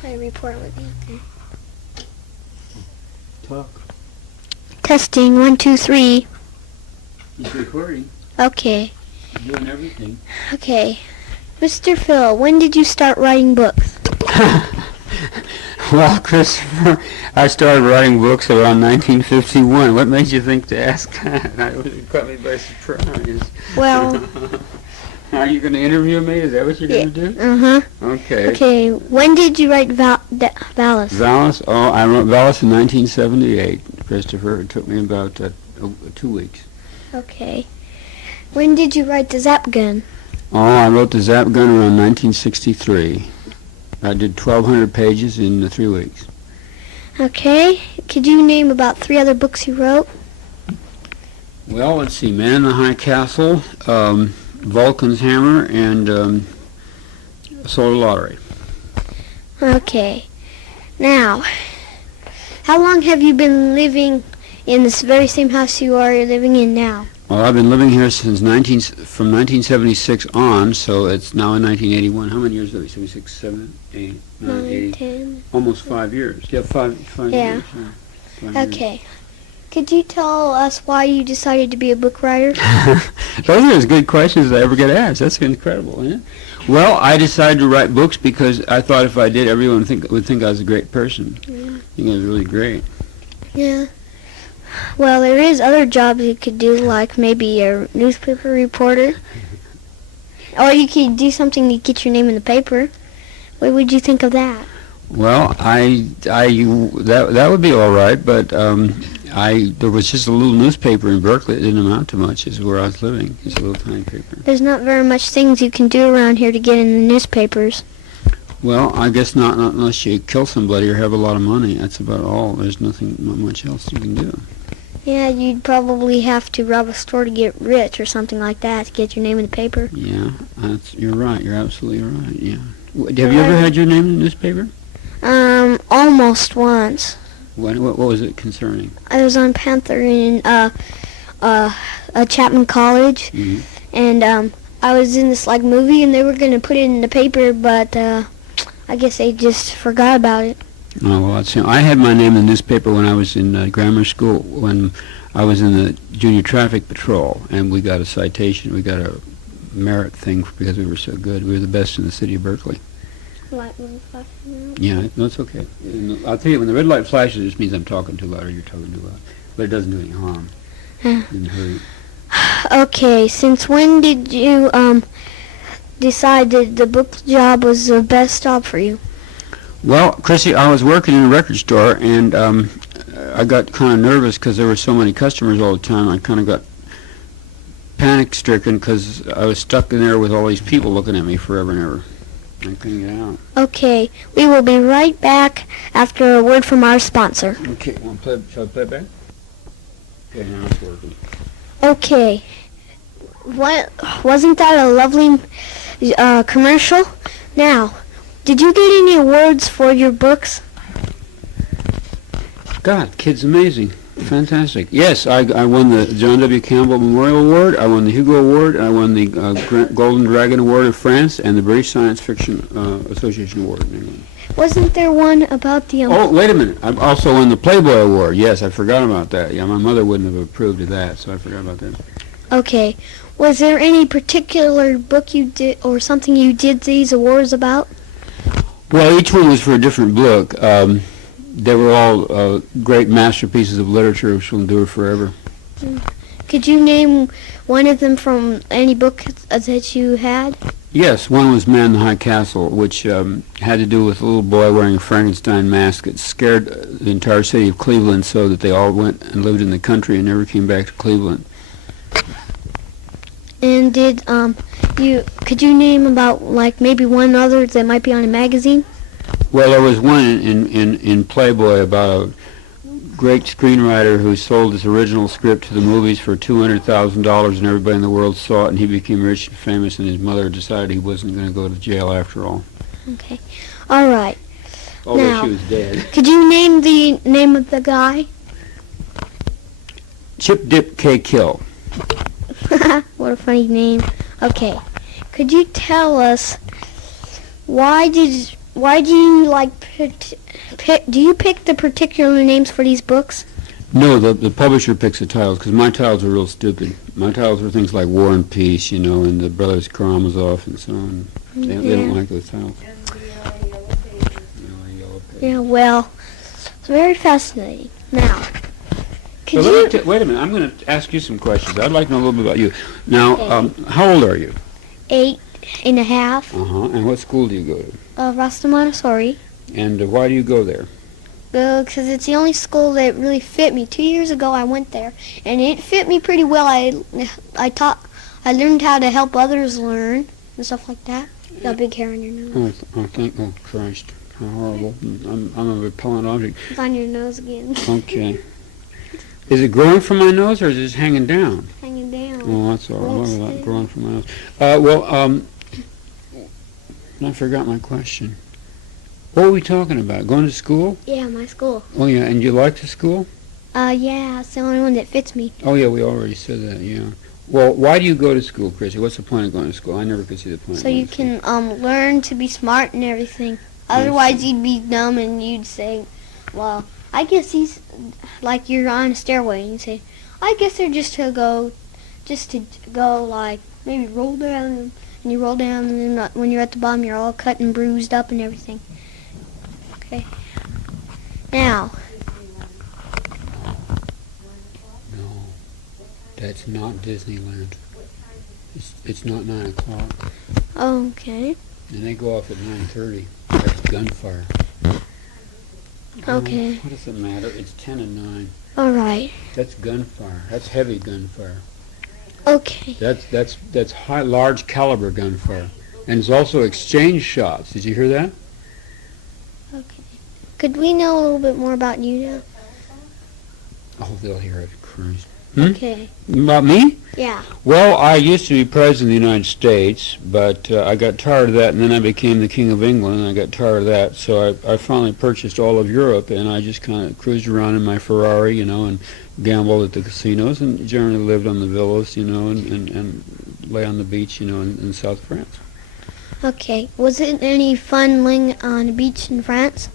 play report with me. Okay. Talk. Testing, 1, 2, 3. He's recording. Okay. He's doing everything. Okay. Mr. Phil, when did you start writing books? Well, Christopher, I started writing books around 1951. What made you think to ask that? It caught me by surprise. Well... Are you going to interview me? Is that what you're going to do? Uh-huh. Okay. Okay, when did you write Valis? Valis? Oh, I wrote Valis in 1978, Christopher. It took me about 2 weeks. Okay. When did you write the Zap Gun? Oh, I wrote the Zap Gun around 1963. I did 1,200 pages in 3 weeks. Okay. Could you name about 3 other books you wrote? Well, let's see. Man in the High Castle, Vulcan's Hammer, and Solar Lottery. Okay. Now, how long have you been living in this very same house you are living in now? Well, I've been living here since from 1976 on, so it's now in 1981. How many years have we? 76, 7, 8, 9, 8, 10. Almost 5 years. Yeah, five Yeah. years. Yeah. 5 years. Okay. Could you tell us why you decided to be a book writer? Those are as good questions as I ever get asked. That's incredible, isn't it? Well, I decided to write books because I thought if I did, everyone would think I was a great person. Yeah. I think I was really great. Yeah. Well, there is other jobs you could do, like maybe a newspaper reporter. Or you could do something to get your name in the paper. What would you think of that? Well, that would be all right, but there was just a little newspaper in Berkeley. It didn't amount to much. Is where I was living. Just a little tiny paper. There's not very much things you can do around here to get in the newspapers. Well, I guess not unless you kill somebody or have a lot of money. That's about all. There's not much else you can do. Yeah, you'd probably have to rob a store to get rich or something like that to get your name in the paper. Yeah, you're right. You're absolutely right. Yeah. Have you ever had your name in the newspaper? Almost once. What was it concerning? I was on Panther in Chapman College, and I was in this movie, and they were going to put it in the paper, but I guess they just forgot about it. Oh, well, I had my name in the newspaper when I was in grammar school, when I was in the junior traffic patrol, and we got a citation. We got a merit thing because we were so good. We were the best in the city of Berkeley. Yeah, no, it's okay. I'll tell you, when the red light flashes, it just means I'm talking too loud or you're talking too loud. But it doesn't do any harm. It doesn't hurt. Okay, since when did you decide that the book job was the best job for you? Well, Chrissy, I was working in a record store, and I got kind of nervous because there were so many customers all the time. I kind of got panic-stricken because I was stuck in there with all these people looking at me forever and ever. I couldn't get out. Okay, we will be right back after a word from our sponsor. Okay, shall I play it back? Okay, now it's working. Okay. Wasn't that a lovely commercial? Now, did you get any awards for your books? God, kid's amazing. Fantastic. Yes, I won the John W. Campbell Memorial Award, I won the Hugo Award, I won the Golden Dragon Award of France, and the British Science Fiction Association Award in England. Wasn't there one about the... Oh, wait a minute. I also won the Playboy Award. Yes, I forgot about that. Yeah, my mother wouldn't have approved of that, so I forgot about that. Okay. Was there any particular book you did or something you did these awards about? Well, each one was for a different book. They were all great masterpieces of literature which will endure forever. Could you name one of them from any book that you had? Yes, one was Man in the High Castle, which had to do with a little boy wearing a Frankenstein mask that scared the entire city of Cleveland so that they all went and lived in the country and never came back to Cleveland. And could you name about maybe one other that might be on a magazine? Well, there was one in Playboy about a great screenwriter who sold his original script to the movies for $200,000, and everybody in the world saw it, and he became rich and famous, and his mother decided he wasn't going to go to jail after all. Okay. All right. Although now, she was dead. Could you name the name of the guy? Chip Dip K. Kill. What a funny name. Okay. Could you tell us why did why do you do you pick the particular names for these books? No, the publisher picks the titles, because my titles are real stupid. My titles are things like War and Peace, you know, and the Brothers Karamazov and so on. They don't like those titles. Yeah, well, it's very fascinating. Now, could So you... wait a minute, I'm going to ask you some questions. I'd like to know a little bit about you. Now, how old are you? 8.5. And what school do you go to? Rasta Montessori. And why do you go there? Because it's the only school that really fit me. 2 years ago I went there, and it fit me pretty well. I learned how to help others learn and stuff like that. You got big hair on your nose. Oh, Christ, how horrible. I'm a repellent object. It's on your nose again. Okay. Is it growing from my nose, or is it just hanging down? Hanging down. Oh, that's all right. Look at that, growing from my nose. I forgot my question. What were we talking about? Going to school? Yeah, my school. Oh, yeah, and you like the school? Yeah, it's the only one that fits me. Oh, yeah, we already said that, yeah. Well, why do you go to school, Chrissy? What's the point of going to school? I never could see the point. So you can learn to be smart and everything. Otherwise, you'd be dumb and you'd say, well, I guess he's like you're on a stairway and you say, I guess they're just to go like maybe roll down, and you roll down, and then when you're at the bottom, you're all cut and bruised up and everything. Okay. Now. No, that's not Disneyland. It's not 9 o'clock. Okay. And they go off at 9:30. That's gunfire. Okay. What does it matter? It's 10 and 9. All right. That's gunfire. That's heavy gunfire. Okay. That's high, large caliber gunfire, and it's also exchange shots. Did you hear that? Okay. Could we know a little bit more about you now? Oh, they'll hear it. Christ. Okay. About me? Yeah. Well, I used to be president of the United States, but I got tired of that, and then I became the King of England, and I got tired of that, so I finally purchased all of Europe, and I just kind of cruised around in my Ferrari, you know, and gambled at the casinos, and generally lived on the villas, you know, and lay on the beach, you know, in South France. Okay. Was it any fun laying on the beach in France?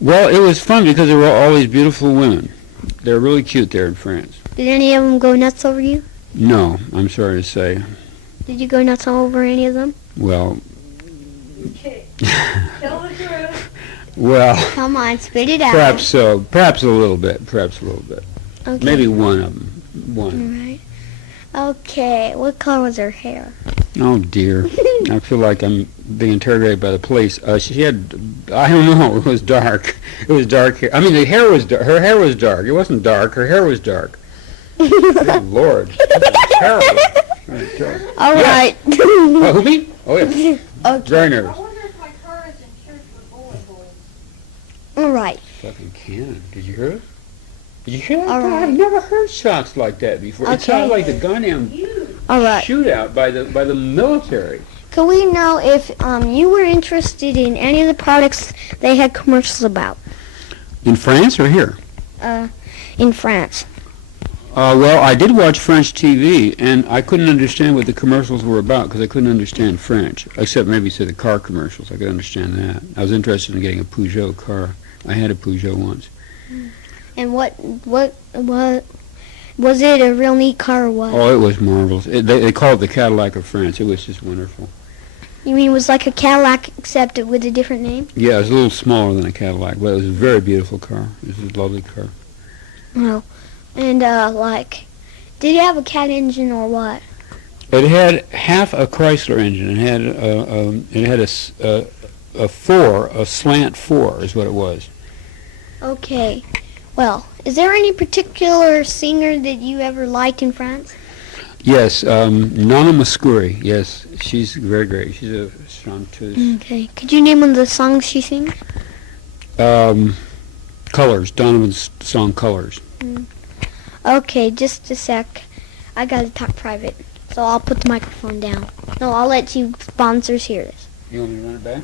Well, it was fun because there were all these beautiful women. They're really cute there in France. Did any of them go nuts over you? No, I'm sorry to say. Did you go nuts over any of them? Well, Tell the truth. well, Come on, spit it out. perhaps so. Perhaps a little bit. Okay. Maybe one of them. One. All right. Okay. What color was her hair? Oh dear. I feel like I'm being interrogated by the police. She had, I don't know, it was dark. It was dark hair. I mean, the hair was dark. Her hair was dark. It wasn't dark. Her hair was dark. Good Lord. That's terrible. All Yes. right. Oh, who, me? Oh, yeah. Okay. Very I nervous. wonder if my car is in church with boys. All right. Fucking cannon. Did you hear it? Did you hear that? All right. I've never heard shots like that before. It Okay. sounded like the goddamn All right. shootout by the military. Could we know if you were interested in any of the products they had commercials about In France or here? in France? Well, I did watch French TV, and I couldn't understand what the commercials were about because I couldn't understand French, except maybe say the car commercials. I could understand that. I was interested in getting a Peugeot car. I had a Peugeot once. And what was it? A real neat car or what? Oh, it was marvelous. They call it the Cadillac of France. It was just wonderful. You mean it was like a Cadillac except with a different name? Yeah, it was a little smaller than a Cadillac, but it was a very beautiful car. It was a lovely car. Well, and did it have a cat engine or what? It had half a Chrysler engine. It had a slant four is what it was. Okay. Well, is there any particular singer that you ever liked in France? Yes, Nana Mouskouri. Yes, she's very great. She's a chanteuse. Okay. Could you name one of the songs she sings? Colors. Donovan's song Colors. Okay, just a sec. I gotta talk private, so I'll put the microphone down. No, I'll let you sponsors hear this. You want me to run it back?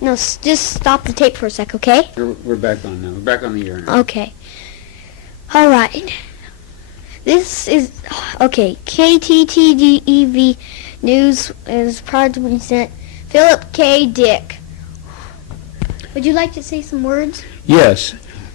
No, just stop the tape for a sec, okay? We're back on now. We're back on the air now. Okay. All right. This is okay. KTTDEV News is proud to present Philip K.Dick Would you like to say some words? Yes.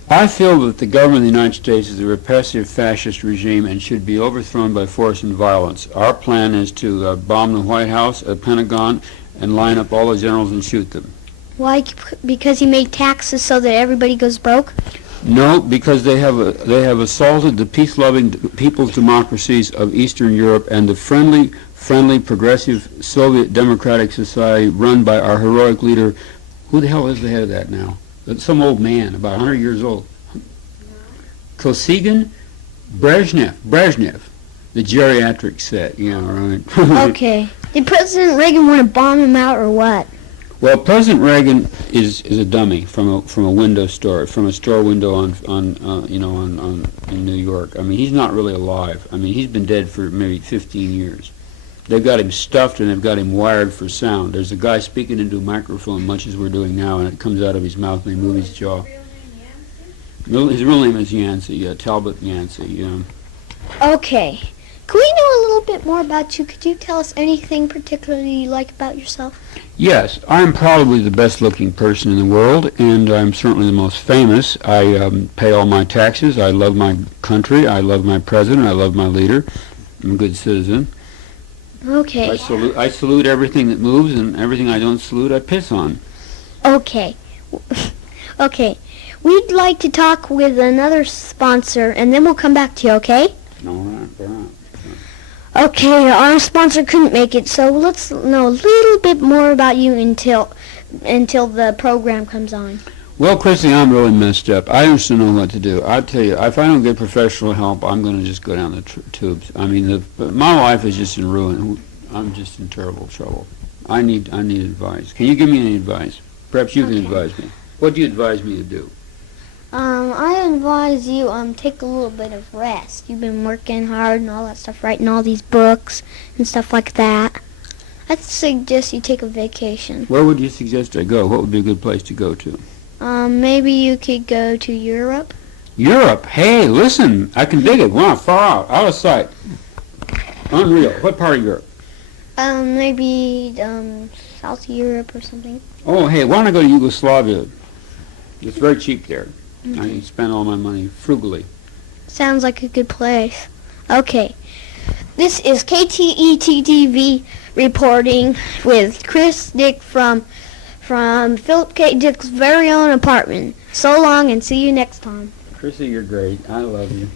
I feel that the government of the United States is a repressive fascist regime and should be overthrown by force and violence. Our plan is to bomb the White House, the Pentagon, and line up all the generals and shoot them. Why? Because he made taxes so that everybody goes broke? No, because they have assaulted the peace-loving people's democracies of Eastern Europe and the friendly, progressive Soviet democratic society run by our heroic leader. Who the hell is the head of that now? Some old man, about 100 years old. Kosygin? Brezhnev, the geriatric set. Yeah, right. Okay. Did President Reagan want to bomb him out or what? Well, President Reagan is a dummy from a window store, from a store window in New York. I mean, he's not really alive. I mean, he's been dead for maybe 15 years. They've got him stuffed and they've got him wired for sound. There's a guy speaking into a microphone, much as we're doing now, and it comes out of his mouth and he moves his jaw. His real name is Yancey, Talbot Yancey. Yeah. Okay. Could we know a little bit more about you? Could you tell us anything particularly you like about yourself? Yes, I'm probably the best-looking person in the world, and I'm certainly the most famous. I pay all my taxes. I love my country. I love my president. I love my leader. I'm a good citizen. Okay. I salute everything that moves, and everything I don't salute, I piss on. Okay. Okay. We'd like to talk with another sponsor, and then we'll come back to you, okay? All right. Okay, our sponsor couldn't make it, so let's know a little bit more about you until the program comes on. Well, Chrissy, I'm really messed up. I just don't know what to do. I tell you, if I don't get professional help, I'm going to just go down the tubes. I mean, my life is just in ruin. I'm just in terrible trouble. I need advice. Can you give me any advice? Perhaps you can advise me. What do you advise me to do? I advise you take a little bit of rest. You've been working hard and all that stuff, writing all these books and stuff like that. I'd suggest you take a vacation. Where would you suggest I go? What would be a good place to go to? Maybe you could go to Europe. Europe? Hey, listen, I can dig it. Wow, far out of sight. Unreal. What part of Europe? Maybe South Europe or something. Oh, hey, why don't I go to Yugoslavia? It's very cheap there. I can spend all my money frugally. Sounds like a good place. Okay. This is KTETTV reporting with Chris Dick from Philip K.Dick's very own apartment. So long and see you next time. Chrissy, you're great. I love you.